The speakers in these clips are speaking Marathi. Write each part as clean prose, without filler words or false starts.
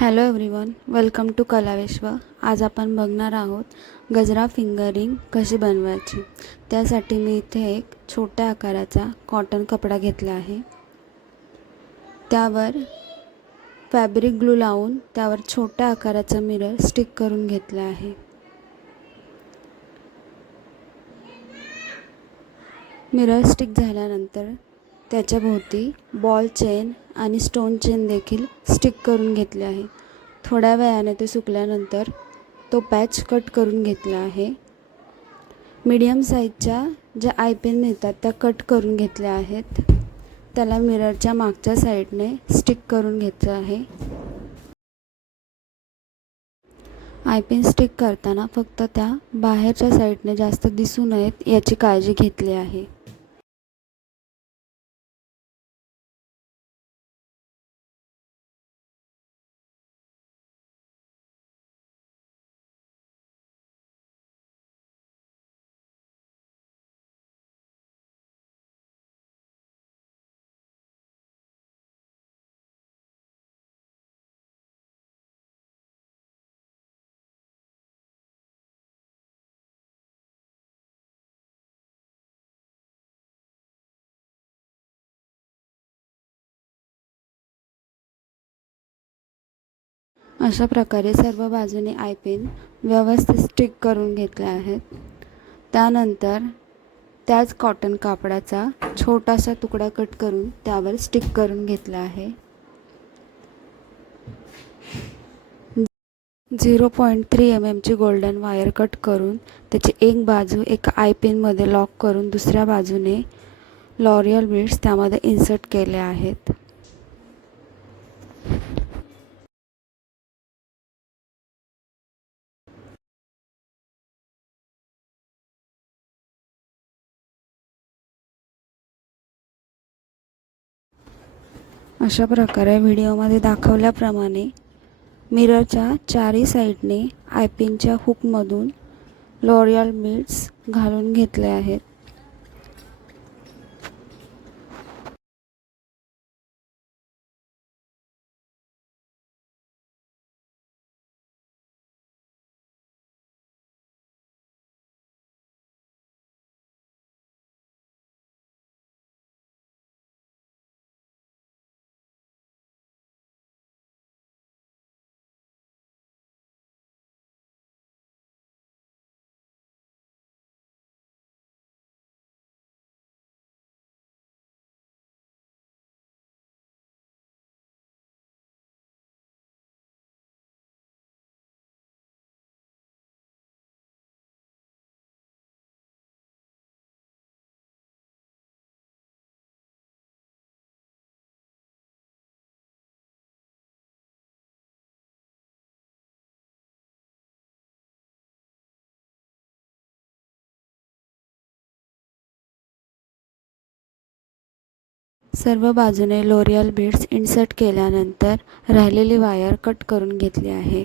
Hello everyone, welcome to Kalavishwa. आज आपण बघणार आहोत गजरा फिंगरिंग कशी बनवायची। त्यासाठी मी इथे एक छोट्या आकाराचा कॉटन कपडा घेतला आहे। त्यावर फॅब्रिक ग्लू लावून त्यावर छोट्या आकाराचा मिरर स्टिक करून घेतला आहे। मिरर स्टिक झाल्यानंतर त्याच्या भोवती बॉल चेन आणि स्टोन चेन देखील स्टिक करून घेतले आहे। थोड्या वेळाने ते सुकल्यानंतर तो पॅच कट करून घेतला आहे। मीडियम साईजच्या ज्या आय पिन मिळतात त्या कट करून घेतल्या आहेत। त्याला मिररच्या मागच्या साईडने स्टिक करून घ्यायचं आहे। आय पिन स्टिक करताना फक्त त्या बाहेरच्या साईडने जास्त दिसू नयेत याची काळजी घेतली आहे। अशा प्रकारे सर्व बाजूने आय पिन व्यवस्थित स्टिक करून घेतले आहेत। त्यानंतर त्याच कॉटन कापडाचा छोटासा तुकडा कट करून त्यावर स्टिक करून घेतला आहे। 0.3 mm ची गोल्डन वायर कट करून त्याची एक बाजू एका आय पिनमध्ये लॉक करून दुसऱ्या बाजूने लॉरियल बीड्स त्यामध्ये इन्सर्ट केले आहेत। अशा प्रकारे व्हिडिओमध्ये दाखवल्याप्रमाणे मिररच्या चारही साईडने आय पिनच्या हुकमधून लॉरियल बीड्स घालून घेतले आहेत। सर्व बाजूने लॉरियल बीड्स इन्सर्ट केल्यानंतर राहिलेली वायर कट करून घेतली आहे।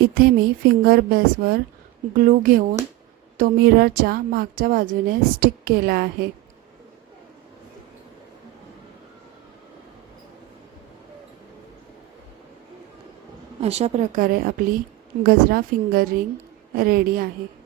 इथे मी फिंगर बेसवर ग्लू घेऊन तो मिररच्या मागच्या बाजूने स्टिक केला आहे। अशा प्रकारे आपली गजरा फिंगर रिंग रेडी आहे।